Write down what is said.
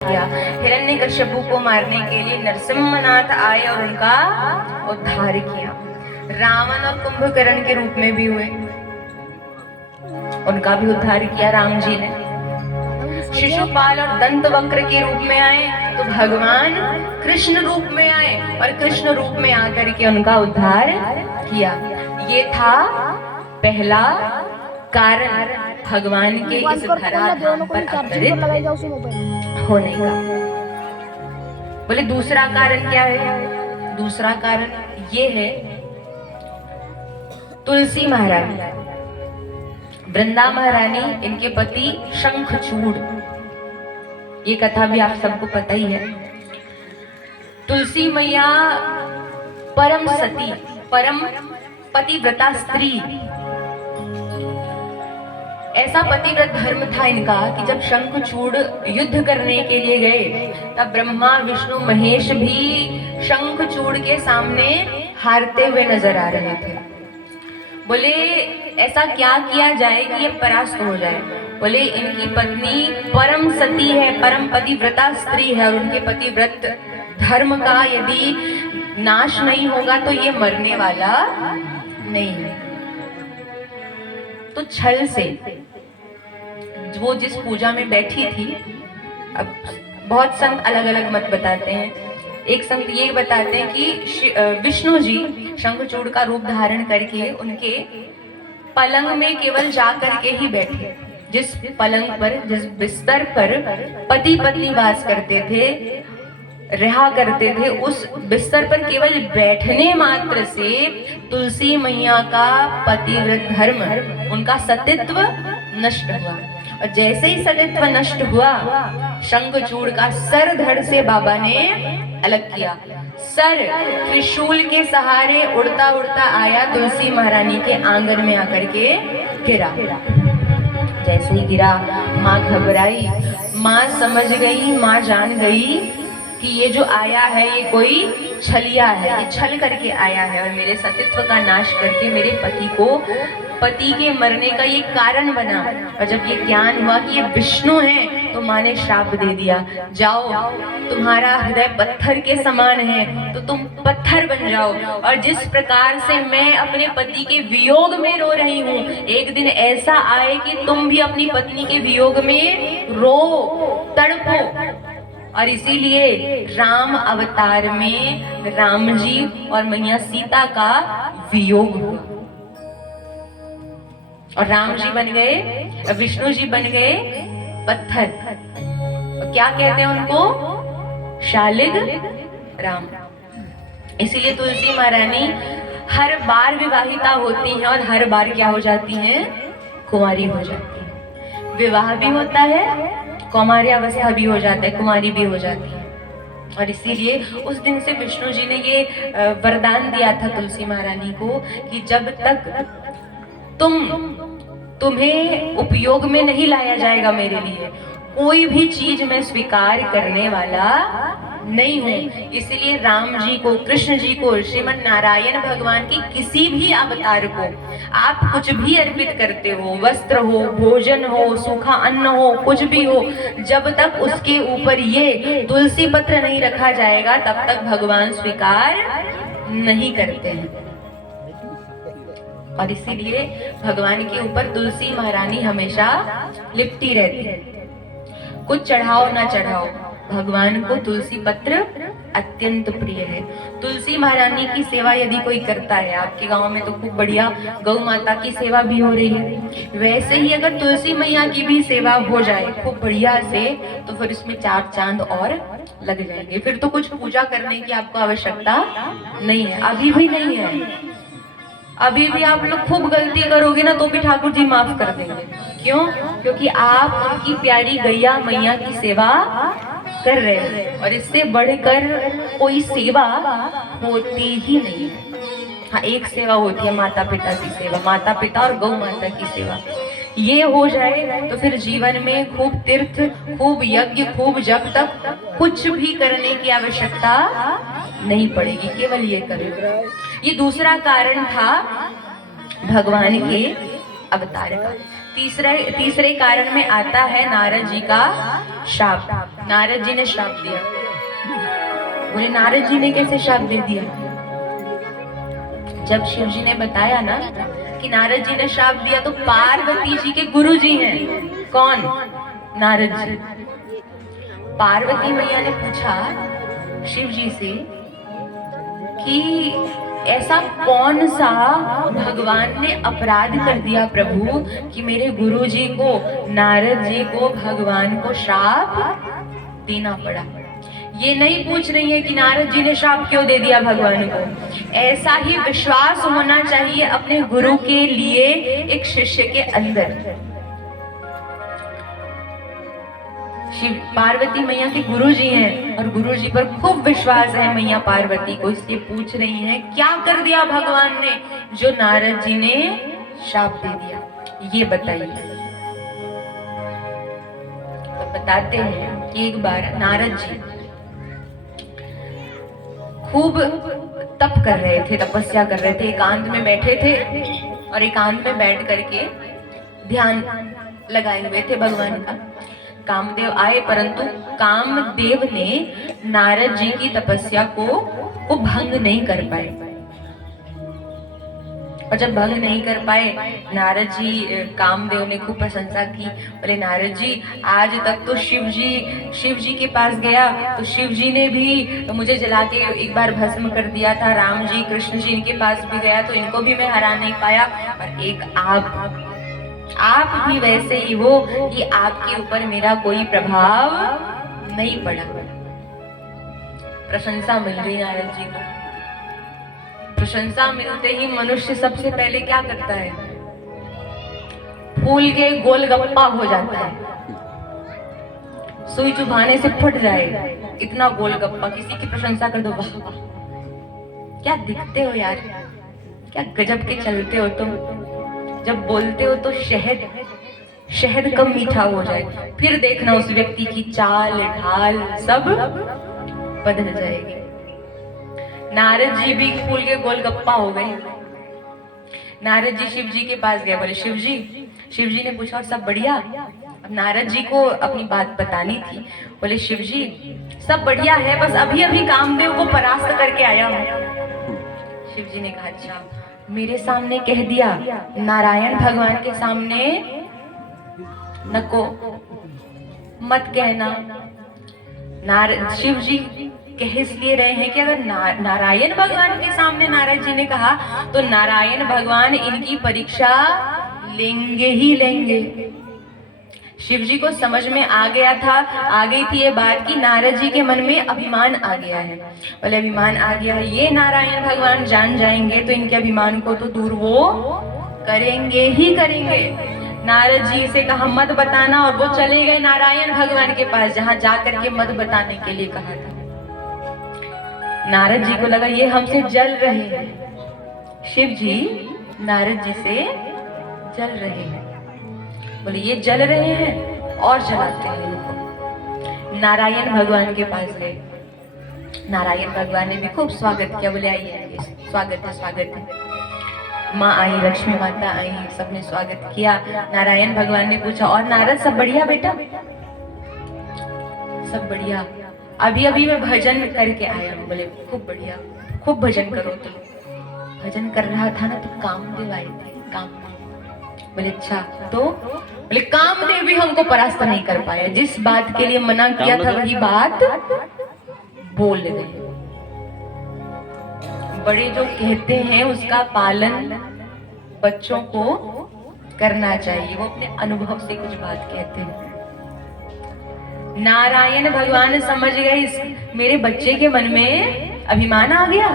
किया। हिरण्यकश्यपु को मारने के लिए नरसिम्हनाथ आए और उनका उद्धार किया। रावण और कुंभकर्ण के रूप में भी हुए, उनका भी उद्धार किया राम जी ने। शिशुपाल और दंतवक्र के रूप में आए तो भगवान कृष्ण रूप में आए और कृष्ण रूप में आकर के उनका उद्धार किया। ये था पहला कारण भगवान के इस धराधाम पर अवतरित होने का। बोले दूसरा कारण क्या है? दूसरा कारण ये है, तुलसी महारानी, वृंदा महारानी, इनके पति शंखचूड़, ये कथा भी आप सबको पता ही है। तुलसी मैया परम सती, परम पतिव्रता स्त्री, ऐसा पतिव्रत धर्म था इनका कि जब शंखचूड़ युद्ध करने के लिए गए तब ब्रह्मा विष्णु महेश भी शंखचूड़ के सामने हारते हुए नजर आ रहे थे। बोले ऐसा क्या किया जाए कि ये परास्त हो जाए? बोले इनकी पत्नी परम सती है, परम पतिव्रता स्त्री है और उनके पतिव्रत धर्म का यदि नाश नहीं होगा तो ये मरने वाला नहीं है। तो छल से वो जिस पूजा में बैठी थी, अब बहुत संत अलग अलग मत बताते हैं। एक संत ये बताते हैं कि विष्णु जी शंखचूड़ का रूप धारण करके उनके पलंग में केवल जा करके ही बैठे। जिस पलंग पर, जिस बिस्तर पर पति पत्नी वास करते थे, रहा करते थे, उस बिस्तर पर केवल बैठने मात्र से तुलसी मैया का पतिव्रत धर्म, उनका सतीत्व नष्ट हुआ। और जैसे ही सतीत्व नष्ट हुआ, शंखचूड़ का सर धड़ से बाबा ने अलग किया। सर त्रिशूल के सहारे उड़ता उड़ता आया, तुलसी महारानी के आंगन में आकर के गिरा। जैसे ही गिरा, माँ घबराई, माँ समझ गई, माँ जान गई कि ये जो आया है ये कोई छलिया है, ये छल करके आया है और मेरे सतीत्व का नाश करके मेरे पति के मरने का ये कारण बना। और जब ये ज्ञान हुआ कि ये विष्णु है तो माँ ने श्राप दे दिया, जाओ तुम्हारा हृदय पत्थर के समान है तो तुम पत्थर बन जाओ। और जिस प्रकार से मैं अपने पति के वियोग में रो रही हूँ, एक दिन ऐसा आए कि तुम भी अपनी पत्नी के वियोग में रो, तड़पो। और इसीलिए राम अवतार में राम जी और मैया सीता का वियोग हुआ और राम जी बन गए, विष्णु जी बन गए पत्थर। और क्या कहते हैं उनको? शालिग राम। इसीलिए तुलसी महारानी हर बार विवाहिता होती हैं और हर बार क्या हो जाती हैं? कुंवारी हो जाती है। विवाह भी होता है, कौमार्यावस्था भी हो जाता है, कुमारी भी हो जाती है। और इसीलिए उस दिन से विष्णु जी ने ये वरदान दिया था तुलसी महारानी को कि जब तक तुम्हें उपयोग में नहीं लाया जाएगा मेरे लिए, कोई भी चीज मैं स्वीकार करने वाला नहीं हूँ। इसलिए राम जी को, कृष्ण जी को, श्रीमन नारायण भगवान की किसी भी अवतार को आप कुछ भी अर्पित करते हो, वस्त्र हो, भोजन हो, सूखा अन्न हो, कुछ भी हो, जब तक उसके ऊपर ये तुलसी पत्र नहीं रखा जाएगा तब तक भगवान स्वीकार नहीं करते हैं। और इसीलिए भगवान के ऊपर तुलसी महारानी हमेशा लिपटी रहती है। कुछ चढ़ाओ ना चढ़ाओ, भगवान को तुलसी पत्र अत्यंत प्रिय है। तुलसी महारानी की सेवा यदि कोई करता है, आपके गांव में तो खूब बढ़िया गौ माता की सेवा भी हो रही है, वैसे ही अगर तुलसी मैया की भी सेवा हो जाए खूब बढ़िया से, तो फिर इसमें 4 चांद और लग जाएंगे। फिर तो कुछ पूजा करने की आपको आवश्यकता नहीं है, अभी भी नहीं है। अभी भी आप लोग खूब गलती करोगे ना तो भी ठाकुर जी माफ कर देंगे। क्यों? क्योंकि आप उनकी प्यारी गैया मैया की सेवा कर रहे हैं और इससे बढ़कर कोई सेवा होती ही नहीं है। हाँ, एक सेवा होती है माता पिता की सेवा, माता पिता और गौ माता की सेवा। ये हो जाए तो फिर जीवन में खूब तीर्थ, खूब यज्ञ, खूब जप तक कुछ भी करने की आवश्यकता नहीं पड़ेगी, केवल ये करें। ये दूसरा कारण था भगवान के अवतार का। तीसरे कारण में आता है नारद जी का शाप। नारद जी ने श्राप दिया। बोले नारद जी ने कैसे श्राप दे दिया? जब शिव जी ने बताया ना कि नारद जी ने श्राप दिया, तो पार्वती जी के गुरु जी हैं। कौन? नारद जी। पार्वती मैया ने पूछा शिव जी से कि ऐसा कौन सा भगवान ने अपराध कर दिया प्रभु कि मेरे गुरु जी को, नारद जी को भगवान को श्राप देना पड़ा। ये नहीं पूछ रही है कि नारद जी ने श्राप क्यों दे दिया भगवान को। ऐसा ही विश्वास होना चाहिए अपने गुरु के लिए एक शिष्य के अंदर। शिव पार्वती मैया के गुरु जी हैं और गुरु जी पर खूब विश्वास है मैया पार्वती को, इसलिए पूछ रही हैं क्या कर दिया भगवान ने जो नारद जी ने श्राप दे दिया, ये बताइए। तो बताते हैं कि एक बार नारद जी खूब तप कर रहे थे, तपस्या कर रहे थे, एकांत में बैठे थे और एकांत में बैठ करके ध्यान लगाए हुए थे भगवान का। कामदेव आए, परंतु कामदेव ने नारद जी की तपस्या को भंग नहीं कर पाए। और जब भंग नहीं कर पाए, नारद जी, कामदेव ने खूब प्रशंसा की। बोले नारद जी, आज तक तो शिव जी के पास गया तो शिव जी ने भी मुझे जला के एक बार भस्म कर दिया था। राम जी, कृष्ण जी, इनके पास भी गया तो इनको भी मैं हरा नहीं पाया। और एक आप भी वैसे ही हो कि आपके ऊपर मेरा कोई प्रभाव नहीं पड़ा। प्रशंसा मिल गई नारद जी को। प्रशंसा मिलते ही मनुष्य सबसे पहले क्या करता है? फूल के गोलगप्पा हो जाता है। सुई चुभाने से फट जाएगा इतना गोलगप्पा। किसी की प्रशंसा कर दो, वाह वाह क्या दिखते हो यार, क्या गजब के चलते हो तुम। जब बोलते हो तो शहद कम मीठा हो जाए, फिर देखना उस व्यक्ति की चाल ढाल सब बदल जाएगी। नारद जी भी फूल के गोलगप्पा हो गए। नारद जी शिव जी के पास गए। बोले शिव जी ने पूछा और सब बढ़िया? अब नारद जी को अपनी बात बतानी थी। बोले शिव जी सब बढ़िया है, बस अभी अभी कामदेव को परास्त करके आया हूँ। शिव जी ने कहा अच्छा, मेरे सामने कह दिया, नारायण भगवान के सामने नको मत कहना। शिव जी कह इसलिए रहे हैं कि अगर नारायण भगवान के सामने नारद जी ने कहा तो नारायण भगवान इनकी परीक्षा लेंगे ही लेंगे। शिव जी को समझ में आ गई थी ये बात कि नारद जी के मन में अभिमान आ गया है। बोले अभिमान आ गया है, ये नारायण भगवान जान जाएंगे तो इनके अभिमान को तो दूर वो करेंगे ही करेंगे। नारद जी से कहा मत बताना और वो चले गए नारायण भगवान के पास, जहां जाकर के मत बताने के लिए कहा था। नारद जी को लगा ये हमसे जल रहे हैं। शिव जी नारद जी से जल रहे हैं। बोले ये जल रहे हैं और जलाते हैं इनको। नारायण भगवान के पास गए। नारायण भगवान ने भी खूब स्वागत किया। बोले आइए, स्वागत है। माँ आई, लक्ष्मी माता आई, सबने स्वागत किया। नारायण भगवान ने पूछा और नारद सब बढ़िया बेटा? सब बढ़िया, अभी मैं भजन करके आया हूँ। बोले खूब बढ़िया, खूब भजन करो। तो भजन कर रहा था ना तो कामदेव आए थे। कामदेव बोले अच्छा, तो बोले कामदेव भी हमको परास्त नहीं कर पाया। जिस बात के लिए मना किया था वही बात बोल गए। बड़े जो कहते हैं उसका पालन बच्चों को करना चाहिए। वो अपने अनुभव से कुछ बात कहते हैं। नारायण भगवान समझ गए मेरे बच्चे के मन में अभिमान आ गया।